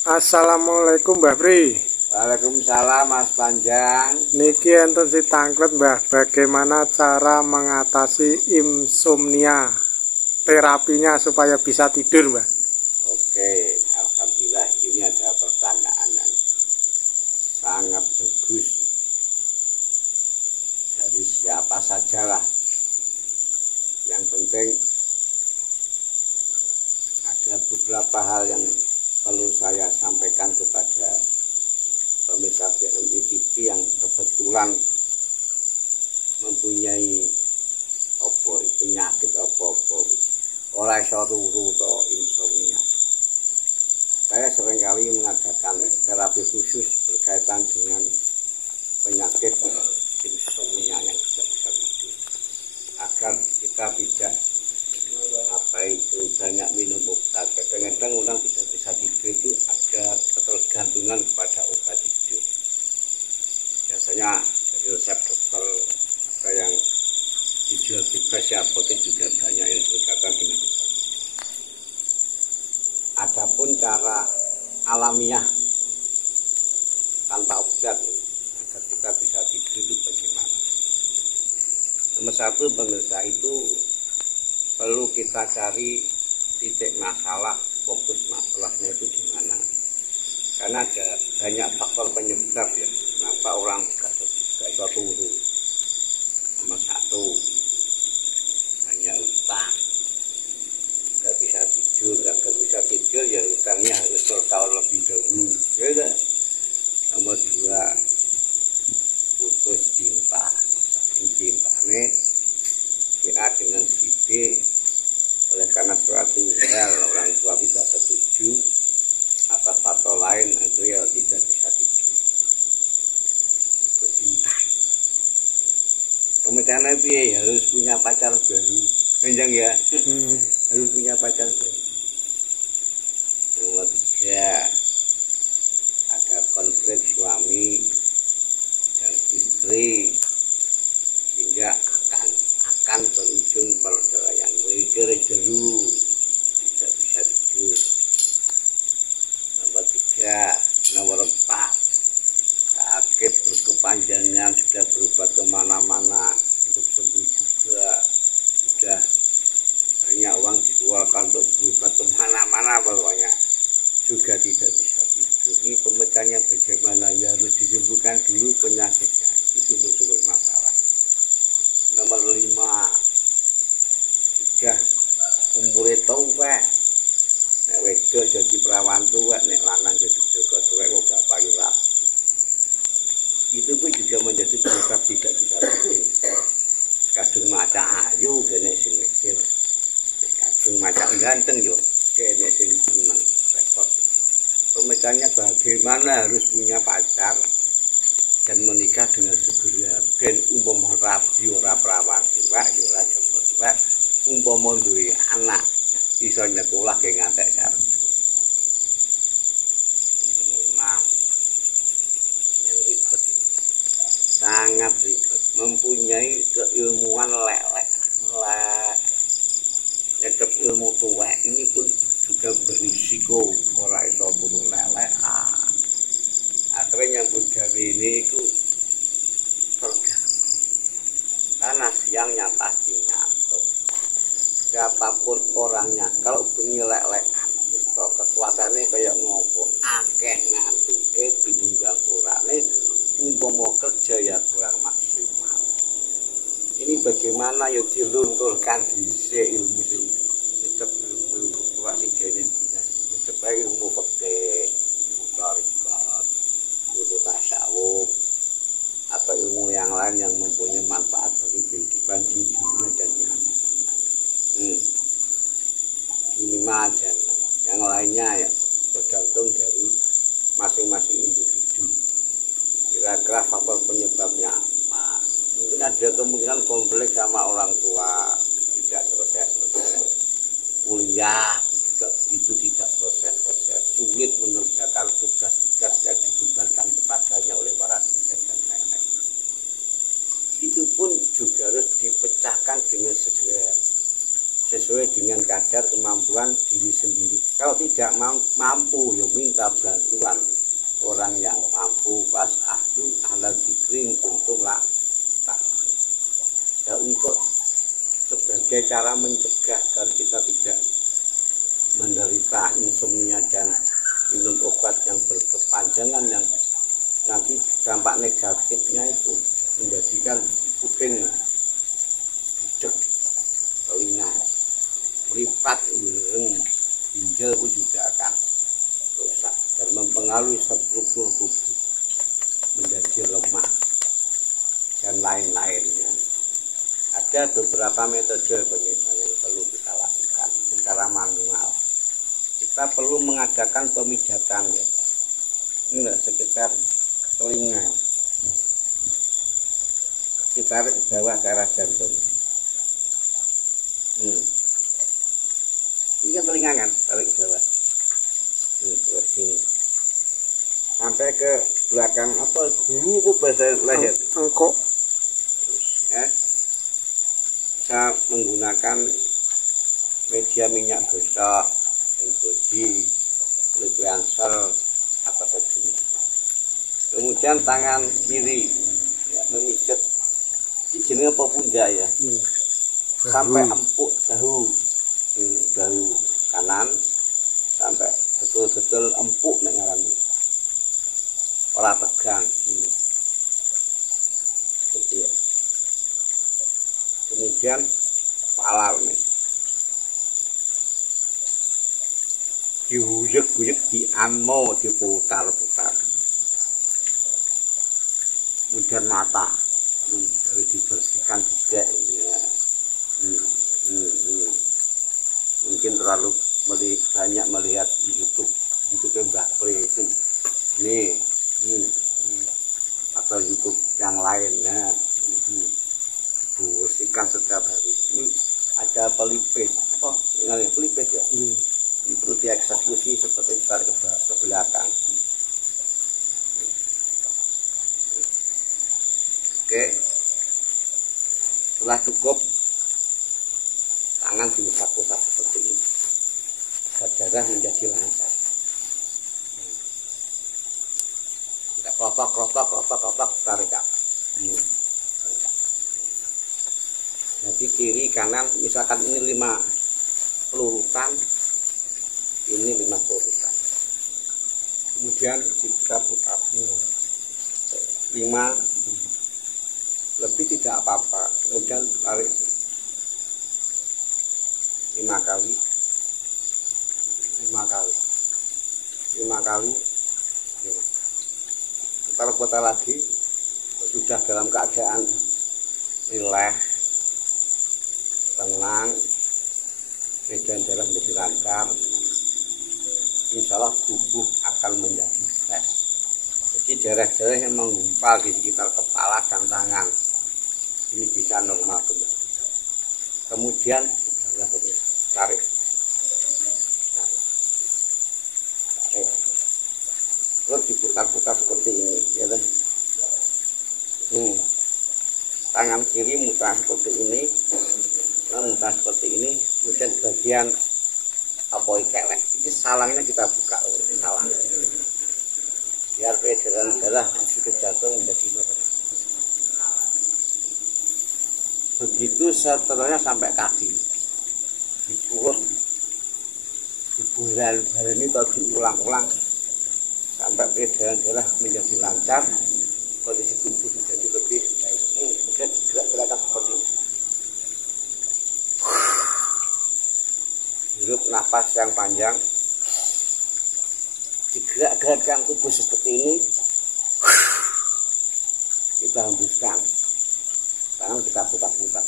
Assalamualaikum Mbah Pri. Waalaikumsalam Mas Panjang. Niki enten si tangklet Mbah, bagaimana cara mengatasi insomnia, terapinya supaya bisa tidur Mbah? Oke, alhamdulillah ini ada pertanyaan yang sangat bagus dari siapa sajalah. Yang penting ada beberapa hal yang perlu saya sampaikan kepada pemirsa BMI TV yang kebetulan mempunyai penyakit apa-apa ora iso turu atau insomnia. Saya seringkali mengadakan terapi khusus berkaitan dengan penyakit insomnia yang tidak bisa tidur, agar kita tidak banyak minum obat. Kadang-kadang orang tidak bisa tidur itu ada ketergantungan pada obat tidur. Biasanya dari resep dokter yang dijual bebas ya, apotek juga banyak yang berkaitan dengan obat tidur. Adapun cara alamiah tanpa obat agar kita bisa tidur itu bagaimana? Nomor satu, pemirsa, itu perlu kita cari titik masalah, fokus masalahnya itu di mana. Karena ada banyak faktor penyebab ya, kenapa orang gak bisa turu. Nomor satu, banyak utang, gak bisa tidur ya utangnya harus selesai lebih dahulu. Ya, nomor dua, putus cinta, saking cintanya A dengan si B, oleh karena suatu hal orang tua tidak setuju atas faktor lain, itu ya tidak bisa tidur. Bercintai. Pemecahan itu harus punya pacar baru, panjang ya. Harus punya pacar baru. Nomor tiga, ada konflik suami dan istri sehingga akan berujung perceraian. Jeru tidak bisa tidur. Nomor tiga, nomor empat, sakit berkepanjangan, sudah berobat kemana-mana untuk sembuh juga, sudah banyak uang dikeluarkan untuk berobat kemana-mana, pokoknya juga tidak bisa tidur. Ini pemecahnya bagaimana? Ya harus disembuhkan dulu penyakitnya, itu sumber-sumber masalah. Nomor lima, sudah umure tuwek, nek wedok jadi perawan tuwek, nek lanang jadi jaga tuwek kok gak payu rapi. Itu pun juga menjadi penyebab tidak bisa tidur. Kadung maca ayu dene sing mikir, kadung maca ganteng yo dene sing seneng repot. Pemecahnya bagaimana? Harus punya pacar dan menikah dengan segera. Ben umpama rabi ora perawan tuwek yo ora jaga tuwek, umpama duwe anak iso nyekolah ke ngantek sareng. Nomor 6, yang ribet, sangat ribet, mempunyai keilmuan lelek. Nyedep ilmu tuwek ini pun juga berisiko ora iso turu lelek. Akhirnya nyambut gawe ini itu terganggu karena siangnya pasti ngantuk. Siapapun orangnya kalau bengi lek-lekan itu kekuatannya kayak ngopo, akeh ngantuke dibunggang orane, umpama kerja ya kurang maksimal. Ini bagaimana ya dilunturkan dhisik ilmu sing tetep ilmu kuwi sing dene punya. Tetep ilmu fikih, ilmu tarikat, ilmu tasawuf atau ilmu yang lain yang mempunyai manfaat bagi kehidupan di dunia dan di akhirat. Ini aja, yang lainnya ya bergantung dari masing-masing individu. Kira-kira faktor penyebabnya apa? Mungkin ada kemungkinan konflik sama orang tua, tidak selesai-selesai. Kuliah juga begitu, tidak selesai-selesai. Sulit mengerjakan tugas-tugas yang dibebankan kepadanya oleh para dosen dan lain-lain. Itu pun juga harus dipecahkan dengan segera. sesuai dengan kadar kemampuan diri sendiri. Kalau tidak mampu, ya minta bantuan orang yang mampu. Pas ala dikring untunglah tak. Ya, untuk sebagai cara mencegah agar kita tidak menderita insomnia dan minum obat yang berkepanjangan yang nanti dampak negatifnya itu menjadikan kuping budek, telinga meripat, ginjal pun juga akan rusak dan mempengaruhi struktur tubuh menjadi lemah dan lain-lainnya. Ada beberapa metode pemirsa yang perlu kita lakukan secara manual. Kita perlu mengadakan pemijatan ya. Enggak sekitar telinga. Kita tarik ke bawah ke arah jantung. Ini kan telinga kan, tarik ke bawah. Terus sini. Sampai ke belakang apa? Gulu itu bahasa leher. Engkok. Ya. Bisa menggunakan media minyak gosok, body, cleanser atau sejenis. Kemudian tangan kiri ya, memijat ini jenenge apa pundak ya, sampai empuk bahu, bahu kanan sampai betul-betul empuk nek ngarani, ora tegang. Gitu ya. Kemudian kepala nih dihuyuk-huyuk, dianmo, diputar-putar. Kemudian mata harus dibersihkan juga ya. Mungkin terlalu banyak melihat di YouTube Mbah Pri itu nih, atau YouTube yang lainnya. Bersihkan setiap hari. Ini ada pelipis apa? Ini pelipis ya. Ini perlu dieksekusi seperti ditarik ke belakang. Oke, setelah cukup tangan diusap-usap seperti ini, darah menjadi lancar. Kita klotok, tarik apa? Jadi kiri kanan, misalkan ini 5 pelurutan, ini 5 pelurutan. Kemudian diputar-putar 5, lebih tidak apa-apa. Kemudian tarik 5 kali, 5 kali. Putar-putar lagi, sudah dalam keadaan rileks, tenang, medan darah menjadi lancar, insya Allah tubuh akan menjadi fresh. Jadi darah-darah yang menggumpal di sekitar kepala dan tangan ini bisa normal kembali. Kemudian tarik, terus diputar-putar seperti ini, ya kan? Tangan kiri mutar seperti ini. Mudah seperti ini, kemudian bagian apoi kelek ini salangnya kita buka, salang biar peredaran darah ke jantung menjadi normal. Begitu seterusnya sampai kaki, diurut, dibulan ini atau diulang-ulang sampai peredaran darah menjadi lancar, kondisi tubuh menjadi lebih baik. Kemudian gerak-gerakan seperti ini. Hirup nafas yang panjang, digerak-gerakkan tubuh seperti ini, kita hembuskan, tangan kita putar-putar.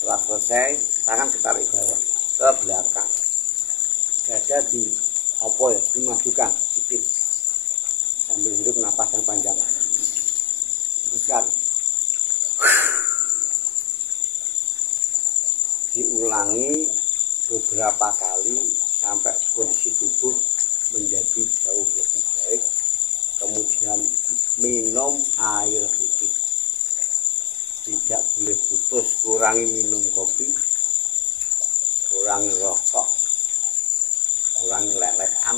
Setelah selesai, tangan kita tarik bawah ke belakang, dada di opo ya, dimajukan sedikit sambil hirup nafas yang panjang. Hembuskan. Diulangi beberapa kali sampai kondisi tubuh menjadi jauh lebih baik. Kemudian minum air putih. tidak boleh putus, kurangi minum kopi, kurangi rokok, kurangi lelehan,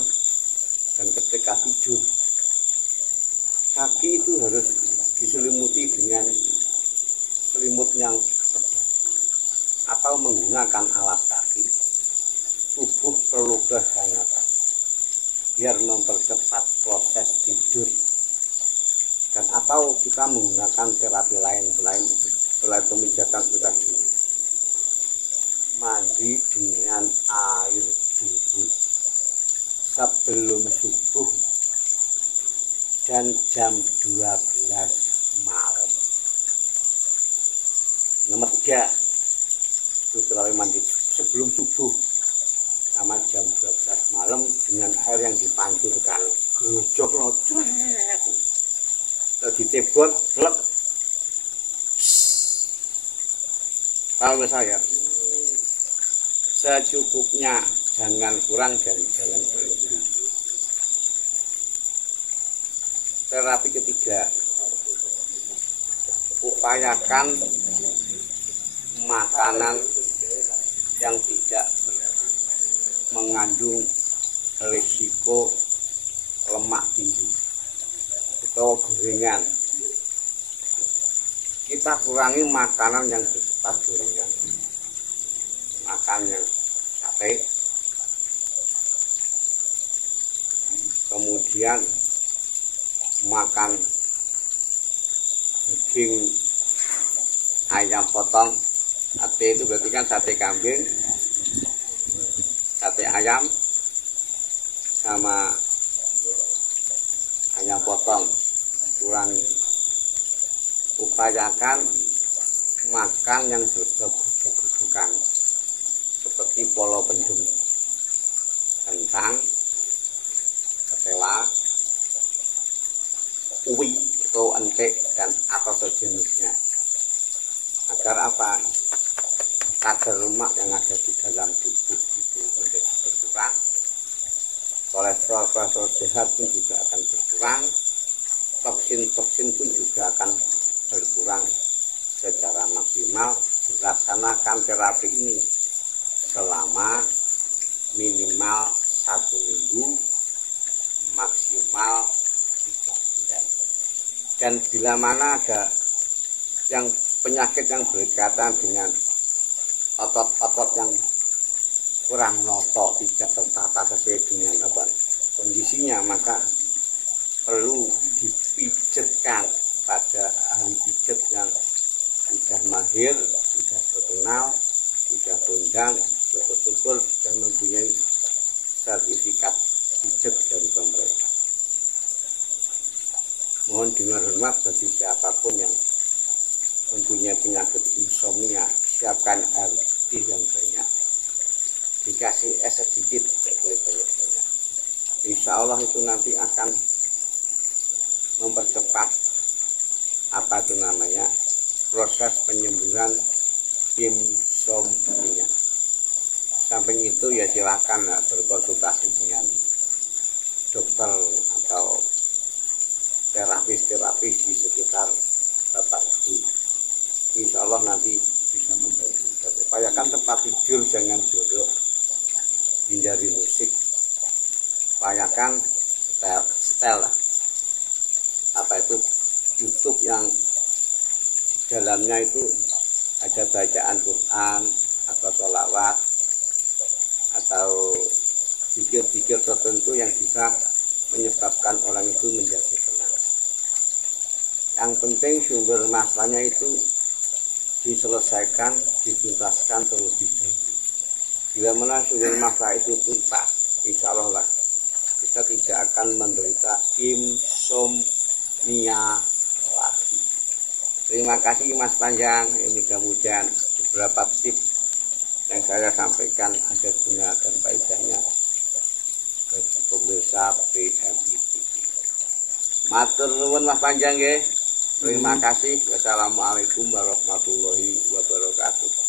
dan ketika tidur kaki itu harus diselimuti dengan selimut yang tebal atau menggunakan alas kaki. Tubuh perlu kehangatan biar mempercepat proses tidur, dan atau kita menggunakan terapi lain selain pemijatan kita dulu. Mandi dengan air dingin sebelum subuh dan jam 12 malam. Nomor 3, setelah mandi sebelum subuh sama jam 12 malam dengan air yang dipancurkan, gojok locret, terus ditebot, glek. Kalau saya secukupnya, jangan kurang dan jangan berlebih. Terapi ketiga, upayakan makanan yang tidak mengandung risiko lemak tinggi atau gorengan. Kita kurangi makanan yang bersifat gorengan, makan yang sate, kemudian makan daging ayam potong. Sate itu berarti kan sate kambing, sate ayam, sama ayam potong. Kurangi. Upayakan makan yang bergeduk-gedukan seperti polo bendung, kentang, ketela, uwi atau entek dan atau sejenisnya. Agar apa? Kadar lemak yang ada di dalam tubuh itu menjadi berkurang, kolesterol sehat pun juga akan berkurang, toksin pun juga akan berkurang secara maksimal. Dilaksanakan terapi ini selama minimal 1 minggu, maksimal 3 bulan. Dan bila mana ada yang penyakit yang berkaitan dengan otot-otot yang kurang notok, tidak tertata sesuai dengan kondisinya, maka perlu dipijatkan pada ahli pijat yang sudah mahir, sudah terkenal, sudah kondang, syukur-syukur sudah mempunyai sertifikat pijat dari pemerintah. Mohon dengan hormat bagi siapapun yang mempunyai penyakit insomnia, siapkan air putih yang banyak, dikasih es sedikit, tidak boleh banyak-banyak. Insya Allah itu nanti akan mempercepat proses penyembuhan insomnia. Samping itu ya silakan berkonsultasi dengan dokter atau terapis di sekitar Bapak Ibu. Insya Allah nanti bisa membantu. Upayakan tempat tidur jangan jorok, hindari musik, upayakan setel YouTube yang dalamnya itu ada bacaan Quran atau sholawat atau zikir-zikir tertentu yang bisa menyebabkan orang itu menjadi tenang. Yang penting sumber masalahnya itu diselesaikan, dituntaskan terlebih dahulu. Bila mana sumber masalah itu tuntas, insya Allah kita tidak akan menderita insomnia lagi. Terima kasih Mas Panjang. Mudah-mudahan beberapa tips yang saya sampaikan ada guna dan faedahnya bagi pemirsa PMITV. Matur nuwun Mas Panjang nggih. Terima kasih. Wassalamualaikum warahmatullahi wabarakatuh.